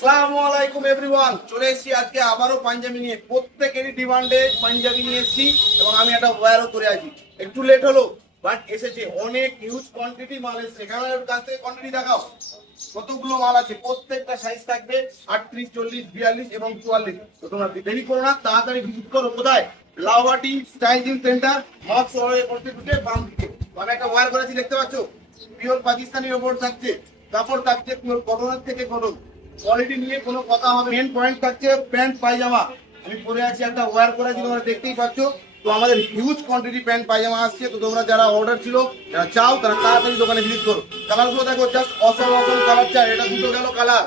আসসালামু আলাইকুম এভরিওয়ান, চলে এসেছি আজকে আবারও পাঞ্জাবি নিয়ে। প্রত্যেকেরই ডিমান্ডে পাঞ্জাবি নিয়ে এসেছি এবং আমি একটা ওয়্যারও করে আছি। একটু লেট হলো বাট এসেছে, অনেক হিউজ কোয়ান্টিটি মাল এসেছে। ক্যামেরার কাছ থেকে কোয়ান্টিটি দেখাও, কতগুলো মাল আছে। প্রত্যেকটা সাইজ থাকবে 38, 40, 42 এবং 44। তো তোমরা দেরি করো না, তাড়াতাড়ি ভিজিট করো। কোথায়? লাউহাটি স্টাইলিং সেন্টার, মক্স রোডে ঢুকে বাম দিকে। আমি একটা ওয়্যার করেছি, দেখতে পাচ্ছ। পিওর পাকিস্তানির ওপর থাকছে, কাপড় থাকছে পিওর কটনের থেকে কটন। কোয়ালিটি নিয়ে কোনো কথা হবে। মেন পয়েন্ট থাকছে প্যান্ট পায়জামা। আমি পরে আছি, একটা ওয়্যার করেছি, তোমরা দেখতেই পাচ্ছ। তো আমাদের হিউজ কোয়ান্টিটি প্যান্ট পায়জামা আসছে। তো তোমরা যারা অর্ডার ছিল, যারা চাও, তারা তাড়াতাড়ি দোকানে ভিজিট করো। কালারগুলো দেখো, জাস্ট অসাধারণ কালার চাই। এটা দুটো গেল কালার।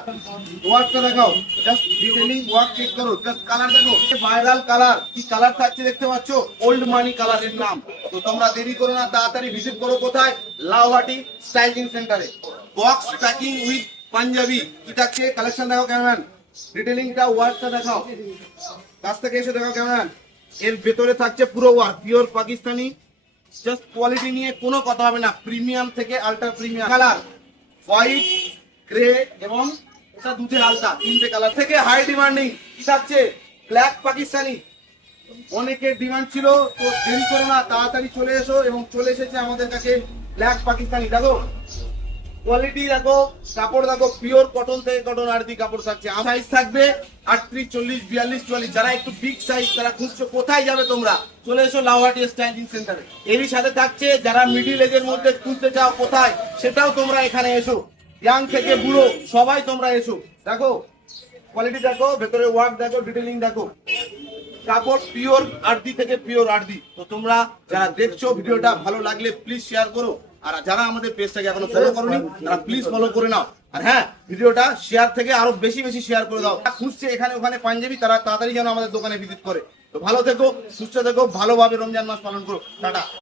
ওয়ার্কটা দেখাও, জাস্ট ডিটেইলিং ওয়ার্ক চেক করো। জাস্ট কালার দেখো, ভাইরাল কালার। কি কালার থাকছে দেখতে পাচ্ছ, ওল্ড মানি কালারের নাম। তো তোমরা দেরি করো না, তাড়াতাড়ি ভিজিট করো। কোথায়? লাউহাটি স্টাইলিং সেন্টারে। Box packing with panjabi. কি থাকছে কালেকশন দেখাও ক্যামেরাম্যান, ডিটেইলিংটা ওয়ার্কটা দেখাও, কাছ থেকে এসে দেখাও ক্যামেরাম্যান। এর ভেতরে থাকছে পুরো work, pure Pakistani. Just quality নিয়ে কোনো কথা হবে না, প্রিমিয়াম থেকে ultra premium. Colour white, grey এবং এটা দুধে আলতা, তিনটে কালার থেকে হাই ডিমান্ডিং। কি থাকছে? ব্ল্যাক পাকিস্তানি। অনেকের ডিমান্ড ছিল, তো দেরি করো না, তাড়াতাড়ি চলে এসো। এবং চলে এসেছে আমাদের কাছে ব্ল্যাক পাকিস্তানি। দেখো কোয়ালিটি দেখো, কাপড় দেখো, পিওর কটন থেকে কটন আরতি কাপড় থাকছে। সাইজ থাকবে 38, 40, 42, 44। যারা একটু বিগ সাইজ, তারা খুঁজছো কোথায় যাবে, তোমরা চলে এসো লাউহাটি স্টাইলিং সেন্টারে। এরই সাথে থাকছে যারা মিডিল এজের মধ্যে খুঁজতে চাও কোথায়, সেটাও তোমরা এখানে এসো। ইয়াং থেকে বুড়ো সবাই তোমরা এসো। দেখো কোয়ালিটি দেখো, ভেতরে ওয়ার্ক দেখো, ডিটেইলিং দেখো। কাপড় পিওর আরতি থেকে পিওর আরতি। তো তোমরা যারা দেখছো ভিডিওটা, ভালো লাগলে প্লিজ শেয়ার করো। আর যারা আমাদের পেজটাকে এখনো ফলো করোনি, তারা প্লিজ ফলো করে নাও। আর হ্যাঁ, ভিডিওটা শেয়ার থেকে আরো বেশি বেশি শেয়ার করে দাও। খুঁজছে এখানে ওখানে পাঞ্জাবি, তারা তাড়াতাড়ি যেন আমাদের দোকানে ভিজিট করে। তো ভালো থেকো, সুস্থ থেকো, ভালোভাবে রমজান মাস পালন করো। টাটা।